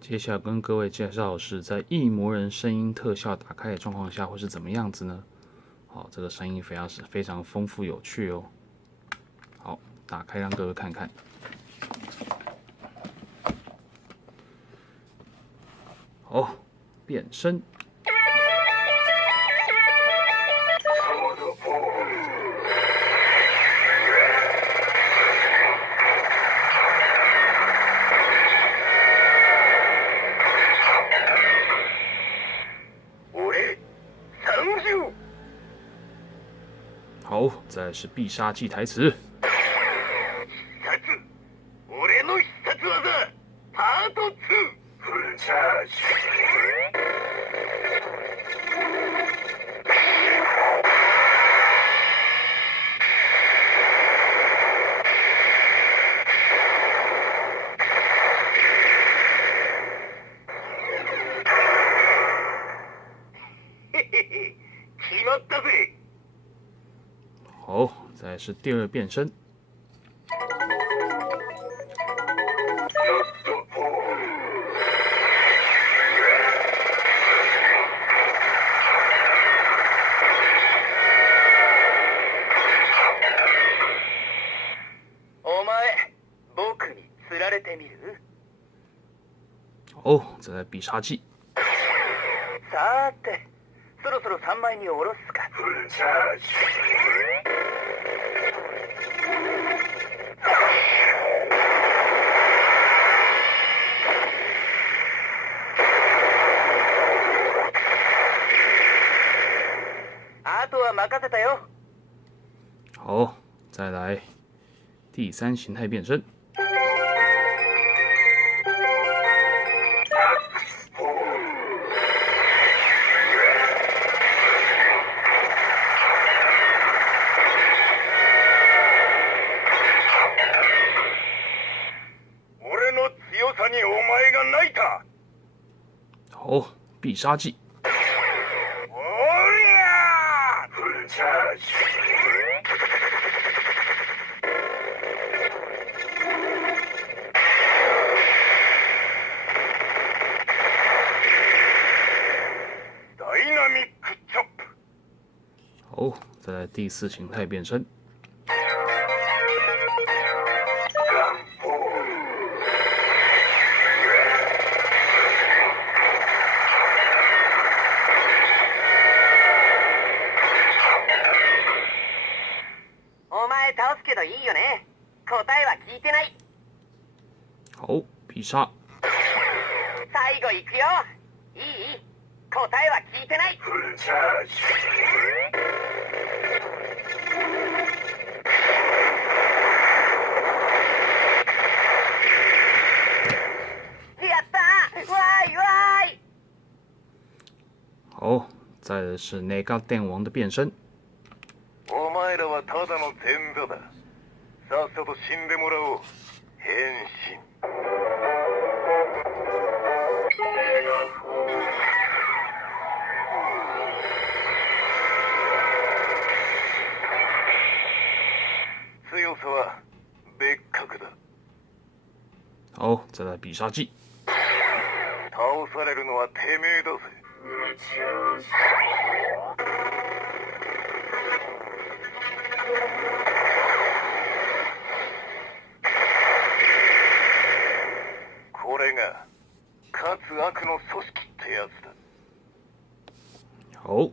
接下来跟各位介绍的是，在异魔人声音特效打开的状况下会是怎么样子呢？好，这个声音非常丰富有趣哦。好，打开让各位看看。好，变身。好，再来是必杀技台词。俺の必殺技パート2フルチャージ。決まったぜ。好，再来是第二变身。お前、僕に釣られてみる？哦，再来必杀技。さーて、そろそろ3枚に下ろすか。フルチャージ。あとは任せたよ。好，再来第三形态变身。俺の強さにお前が泣いた。好，必杀技。おりゃー！フルチャージ。ダイナミックチョップ。好，再来第四形态变身。お前倒すけどいいよね。答えは聞いてない。好，必杀。最後行くよ。いい？答えは聞いてない。フルチャージ。やったー！わーいわーい！好，再来是内嘎电王的变身。お前らはただの前座だ。さっさと死んでもらおう。変身。強さは別格だ。好，再来必杀技。倒されるのはてめえだぜ。これが勝つ悪の組織ってやつだ。好，